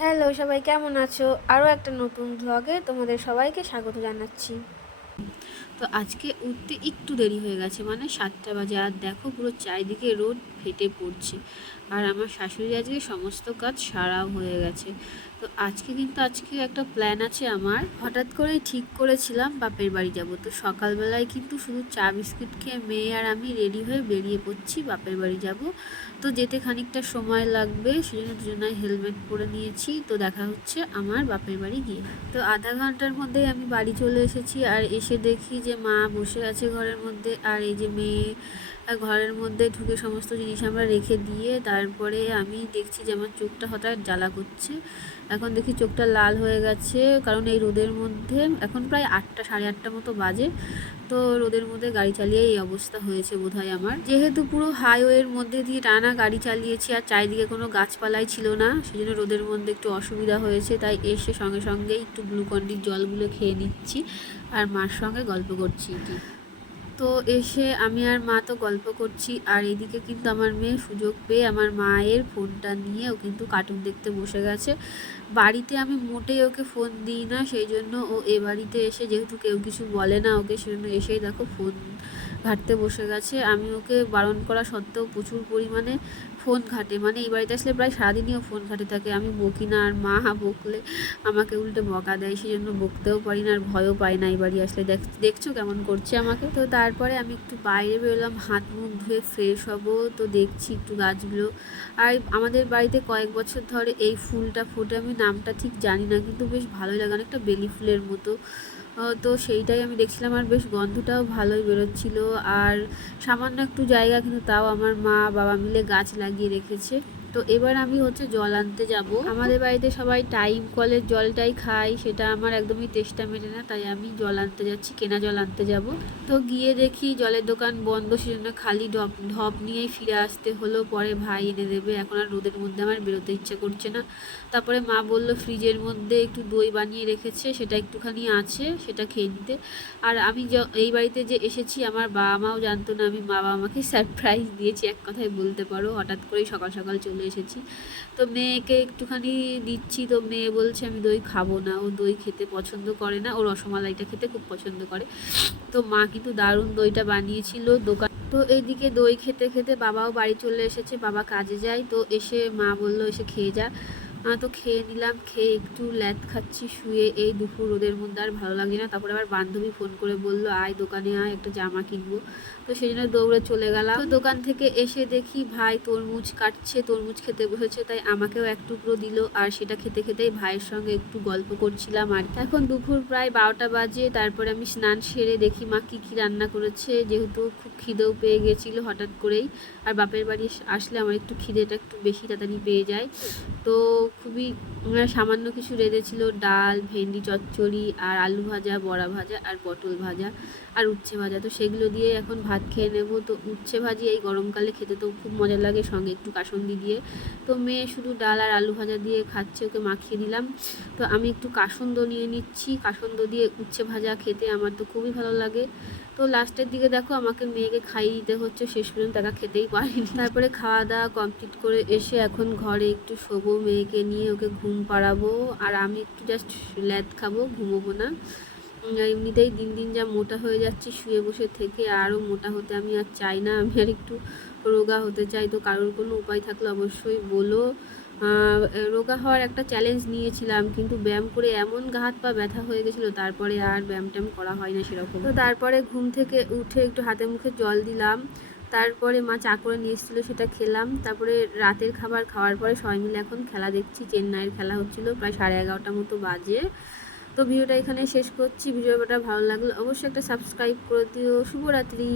Hello, সবাই কেমন আছো? আরও একটা নতুন ব্লগে তোমাদের সবাইকে স্বাগত জানাচ্ছি। তো আজকে উঠতে একটু দেরি হয়ে গেছে মানে সাতটা বাজে। আর দেখো পুরো চারিদিকে রোদ ফেটে পড়ছে। আর আমার শাশুড়ি আজকে সমস্ত কাজ সারাও হয়ে গেছে। তো আজকে কিন্তু আজকে একটা প্ল্যান আছে আমার। হঠাৎ করেই ঠিক করেছিলাম বাপের বাড়ি যাব। তো সকালবেলায় কিন্তু শুধু চা বিস্কুট খেয়ে মেয়ে আর আমি রেডি হয়ে বেরিয়ে পড়ছি বাপের বাড়ি যাব। তো যেতে খানিকটা সময় লাগবে, সেজন্য দুজনায় হেলমেট পরে নিয়েছি। তো দেখা হচ্ছে আমার বাপের বাড়ি গিয়ে। তো আধা ঘণ্টার মধ্যেই আমি বাড়ি চলে এসেছি। আর এসে দেখি যে মা বসে আছে ঘরের মধ্যে। আর এই যে মেয়ে ঘরের মধ্যে ঢুকে সমস্ত জিনিস আমরা রেখে দিয়ে তারপরে আমি দেখছি যে আমার চোখটা হঠাৎ জ্বালা করছে। এখন দেখি চোখটা লাল হয়ে গেছে, কারণ এই রোদের মধ্যে এখন প্রায় আটটা, সাড়ে আটটা মতো বাজে। তো রোদের মধ্যে গাড়ি চালিয়ে এই অবস্থা হয়েছে বোধহয় আমার। যেহেতু পুরো হাইওয়ের মধ্যে দিয়ে টানা গাড়ি চালিয়েছি আর চারিদিকে কোনো গাছপালাই ছিল না সেই জন্য রোদের মধ্যে একটু অসুবিধা হয়েছে, তাই এসে সঙ্গে সঙ্গে একটু গ্লুকন্ডির জলগুলো খেয়ে নিচ্ছি। আর মার সঙ্গে গল্প করছি তো এসে আমি আর মা তো গল্প করছি, আর এদিকে কিন্তু আমার মেয়ে সুযোগ পেয়ে আমার মায়ের ফোনটা নিয়ে ও কিন্তু কার্টুন দেখতে বসে গেছে। বাড়িতে আমি মোটেই ওকে ফোন দিই না, সেই জন্য ও এ বাড়িতে এসে যেহেতু কেউ কিছু বলে না ওকে, সেজন্য এসেই দেখো ফোন ঘাটতে বসে গেছে। আমি ওকে বারণ করা সত্ত্বেও প্রচুর পরিমাণে ফোন ঘাটে। মানে এই বাড়িতে আসলে প্রায় সারাদিনই ফোন ঘাটে থাকে। আমি বকি না, আর মা বকলে আমাকে উল্টে বকা দেয়। সেই জন্য বকতেও পারি না, আর ভয়ও পাই না এই বাড়ি আসলে। দেখ, দেখছ কেমন করছে আমাকে? তো তারপরে আমি একটু বাইরে বেরোলাম, হাত মুখ ধুয়ে ফ্রেশ হব। তো দেখছি একটু গাছগুলো। আর আমাদের বাড়িতে কয়েক বছর ধরে এই ফুলটা ফুটে। আমি নামটা ঠিক জানি না, কিন্তু বেশ ভালোই লাগে। অনেকটা বেলি ফুলের মতো। তো সেইটাই আমি দেখছিলাম আর বেশ গন্ধটাও ভালোই বেরোচ্ছিল। আর সামান্য একটু জায়গা কিন্তু তাও আমার মা বাবা মিলে গাছ লাগিয়ে রেখেছে। তো এবার আমি হচ্ছে জল আনতে যাব। আমাদের বাড়িতে সবাই টাইম কলের জলটাই খায়, সেটা আমার একদমই তেষ্টা মেটে না, তাই আমি জল আনতে যাচ্ছি, কেনা জল আনতে যাব। তো গিয়ে দেখি জলের দোকান বন্ধ, সেজন্য খালি ঢপ ঢপ নিয়েই ফিরে আসতে হলো। পরে ভাই এনে দেবে, এখন আর রোদের মধ্যে আমার বেরোতে ইচ্ছে করছে না। তারপরে মা বলল, ফ্রিজের মধ্যে একটু দই বানিয়ে রেখেছে, সেটা একটুখানি আছে, সেটা খেয়ে নিতে। আর আমি এই বাড়িতে যে এসেছি, আমার বাবা মাও জানতো না, আমি বাবা আমাকে সারপ্রাইজ দিয়েছি, এক কথায় বলতে পারো। হঠাৎ করেই সকাল সকাল চলে এসেছি। তো মেয়েকে একটুখানি দিচ্ছি, তো মেয়ে বলছে, আমি দই খাব না, ও দই খেতে পছন্দ করে না ও রসমালাইটা খেতে খুব পছন্দ করে। তো মা কিন্তু দারুণ দইটা বানিয়েছিল দোকান, তো এইদিকে দই খেতে খেতে বাবাও বাড়ি চলে এসেছে, বাবা কাজে যায়, তো এসে মা বলল, এসে খেয়ে যা। তো খেয়ে নিলাম, খেয়ে একটু ল্যাদ খাচ্ছি, শুয়ে এই দুপুর রোদের মধ্যে আর ভালো লাগে না। তারপরে আবার বান্ধবী ফোন করে বলল, আয় দোকানে আয়, একটা জামা কিনবো। তো সেই জন্য দৌড়ে চলে গেলাম। তো দোকান থেকে এসে দেখি, ভাই তরমুজ কাটছে, তরমুজ খেতে বসেছে, তাই আমাকেও এক টুকরো দিল। আর সেটা খেতে খেতেই ভাইয়ের সঙ্গে একটু গল্প করছিলাম আর এখন দুপুর প্রায় বারোটা বাজে, তারপরে আমি স্নান সেরে দেখি মা কী কী রান্না করেছে, যেহেতু খুব খিদেও পেয়ে গেছিল হঠাৎ করেই। আর বাপের বাড়ি আসলে আমার একটু খিদেটা একটু বেশি তাড়াতাড়ি পেয়ে যায়। তো খুবই সামান্য কিছু রেঁধেছিল, ডাল, ভেন্ডি, চচ্চড়ি আর আলু ভাজা, বড়া ভাজা আর পটল ভাজা আর উচ্ছে ভাজা। তো সেগুলো দিয়ে এখন ভাত খেয়ে নেব। তো উচ্ছে ভাজি এই গরমকালে খেতে তো খুব মজা লাগে সঙ্গে একটু কাসন্দি দিয়ে। তো মেয়ে শুধু ডাল আর আলু ভাজা দিয়ে খাচ্ছে, ওকে মাখিয়ে দিলাম। তো আমি একটু কাসন্দ নিয়ে নিচ্ছি। কাসন্দ দিয়ে উচ্ছে ভাজা খেতে আমার তো খুবই ভালো লাগে। তো লাস্টের দিকে দেখো আমাকে মেয়েকে খাইয়ে দিতে হচ্ছে, শেষ পর্যন্ত তাকে খেতেই পারিনি। তারপরে খাওয়া দাওয়া কমপ্লিট করে এসে এখন ঘরে একটু শোবো। মেয়েকে নিয়ে ওকে ঘুম পাড়াবো, আর আমি একটু জাস্ট ল্যাদ খাব, ঘুমোবো না। এমনিতেই দিন দিন যা মোটা হয়ে যাচ্ছি, শুয়ে বসে থেকে আরও মোটা হতে আমি আর চাই না, আমি আর একটু রোগা হতে চাই। তো কারোর কোনো উপায় থাকলে অবশ্যই বলো। রোগা হওয়ার একটা চ্যালেঞ্জ নিয়েছিলাম, কিন্তু ব্যায়াম করে এমন হাত পা ব্যথা হয়ে গেছিল, তারপরে আর ব্যায়াম ট্যাম করা হয় না সেরকম। তো তারপরে ঘুম থেকে উঠে একটু হাতে মুখে জল দিলাম। তারপরে মা চা করে নিয়ে এসেছিল, সেটা খেলাম। তারপরে রাতের খাবার খাওয়ার পরে সবাই মিলে এখন খেলা দেখছি। চেন্নাইয়ের খেলা হচ্ছিল প্রায় সাড়ে এগারোটা মতো বাজে। তো ভিডিওটা এখানে শেষ করছি। ভিডিওটা ভালো লাগল অবশ্যই একটা সাবস্ক্রাইব করে দিও। শুভরাত্রি।